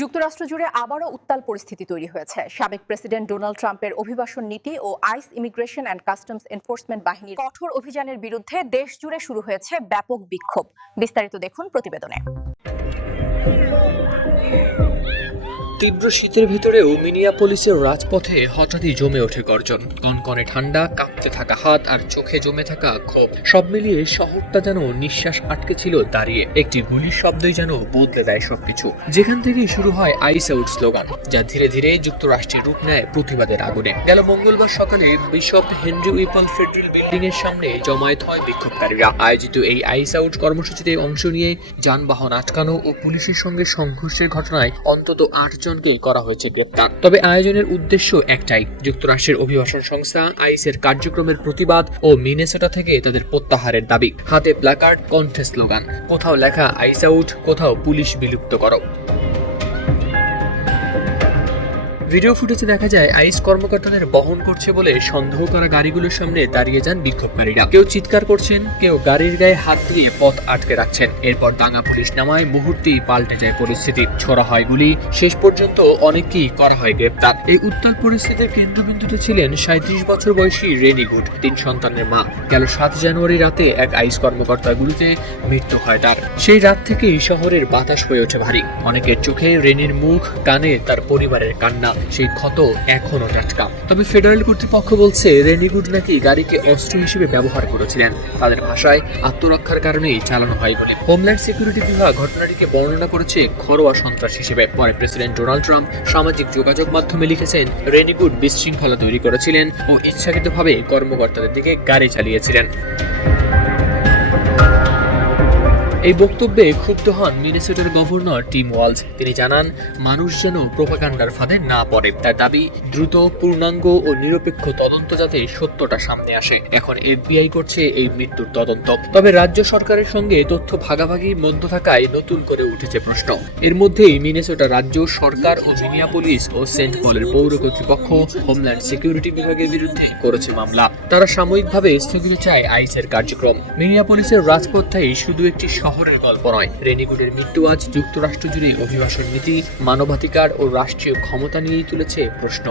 যুক্তরাষ্ট্র জুড়ে আবারও উত্তাল পরিস্থিতি তৈরি হয়েছে। সাবেক প্রেসিডেন্ট ডোনাল্ড ট্রাম্পের অভিবাসন নীতি ও আইস ইমিগ্রেশন অ্যান্ড কাস্টমস এনফোর্সমেন্ট বাহিনীর কঠোর অভিযানের বিরুদ্ধে দেশ জুড়ে শুরু হয়েছে ব্যাপক বিক্ষোভ। বিস্তারিত দেখুন প্রতিবেদনে। তীব্র শীতের ভিতরেও মিনিয়াপলিসের রাজপথে হঠাৎই জমে ওঠে গর্জন। কনকনে ঠান্ডা, কাঁপতে থাকা হাত আর চোখে জমে থাকা ক্ষোভ, সব মিলিয়ে শহরটা যেন নিঃশ্বাস আটকে ছিল দাঁড়িয়ে। একটি গুলির শব্দই যেন বদলে দেয় সবকিছু। যেখান থেকেই শুরু হয় আইস আউট স্লোগান, যা ধীরে ধীরে যুক্তরাষ্ট্রের রূপ নেয় প্রতিবাদের আগুনে। গেল মঙ্গলবার সকালে বিশপ হেনরি উইপল ফেডারেল বিল্ডিং এর সামনে জমায়েত হয় বিক্ষোভকারীরা। আয়োজিত এই আইস আউট কর্মসূচিতে অংশ নিয়ে যানবাহন আটকানো ও পুলিশের সঙ্গে সংঘর্ষের ঘটনায় অন্তত 8 জনকেই করা হয়েছে গ্রেপ্তার। তবে আয়োজনের উদ্দেশ্য একটাই, যুক্তরাষ্ট্রের অভিবাসন সংস্থা আইসের কার্যক্রমের প্রতিবাদ ও মিনেসোটা থেকে তাদের প্রত্যাহারের দাবি। হাতে প্ল্যাকার্ড, কণ্ঠে স্লোগান, কোথাও লেখা আইস আউট, কোথাও পুলিশ বিলুপ্ত করো। ভিডিও ফুটেজে দেখা যায় আইস কর্মকর্তাদের বহন করছে বলে সন্দেহ করা গাড়িগুলোর সামনে দাঁড়িয়ে যান বিক্ষোভকারীরা। কেউ চিৎকার করছেন, কেউ গাড়ির গায়ে হাত দিয়ে পথ আটকে রাখছেন। এরপর দাঙ্গা পুলিশ নামায় মুহূর্তেই পাল্টে যায় পরিস্থিতি। ছোড়া হয় গুলি, শেষ পর্যন্ত অনেককেই করা হয় গ্রেপ্তার। এই উত্তাল পরিস্থিতির কেন্দ্রবিন্দুতে ছিলেন 37 বছর বয়সী রেনি গুড, 3 সন্তানের মা। গেল 7 জানুয়ারি রাতে এক আইস কর্মকর্তার গুলিতে মৃত্যু হয় তার। সেই রাত থেকেই শহরের বাতাস হয়ে ওঠে ভারী। অনেকের চোখে রেনির মুখ, কানে তার পরিবারের কান্না, সেই ক্ষত এখনো টাটকা। তবে ফেডারেল কর্তৃপক্ষ বলছে রেনি গুড নাকি গাড়িকে অস্ত্র হিসেবে ব্যবহার করেছিলেন। তাদের ভাষায় আত্মরক্ষার কারণেই চালানো হয় বলে। হোমল্যান্ড সিকিউরিটি বিভাগ ঘটনাটিকে বর্ণনা করেছে ঘরোয়া সন্ত্রাস হিসেবে। পরে প্রেসিডেন্ট ডোনাল্ড ট্রাম্প সামাজিক যোগাযোগ মাধ্যমে লিখেছেন, রেনি গুড বিশৃঙ্খলা তৈরি করেছিলেন ও ইচ্ছাকৃতভাবে কর্মকর্তাদের দিকে গাড়ি চালিয়েছিলেন। এই বক্তব্যে ক্ষুব্ধ হন মিনেসোটার গভর্নর টিম ওয়ালজ। তিনি জানান, মানুষ যেন প্রোপাগান্ডার ফাঁদে না পড়ে। তার দাবি, দ্রুত, পূর্ণাঙ্গ ও নিরপেক্ষ তদন্ত যাতে সত্যটা সামনে আসে। এখন FBI করছে এই মৃত্যুর তদন্ত। তবে রাজ্য সরকারের সঙ্গে তথ্য ভাগাভাগি বন্ধ থাকায় নতুন করে উঠেছে প্রশ্ন। এর মধ্যেই মিনেসোটা রাজ্য সরকার ও মিনিয়াপলিস ও সেন্ট পলের পৌর কর্তৃপক্ষ হোমল্যান্ড সিকিউরিটি বিভাগের বিরুদ্ধে করেছে মামলা। তারা সাময়িকভাবে স্থগিত চায় আইসের কার্যক্রম। মিনিয়াপলিসের রাজপথটাই শুধু একটি শহরের গল্প নয়। রেনি গুডের মৃত্যু আজ যুক্তরাষ্ট্র জুড়ে অভিবাসন নীতি, মানবাধিকার ও রাষ্ট্রীয় ক্ষমতা নিয়েই তুলেছে প্রশ্ন।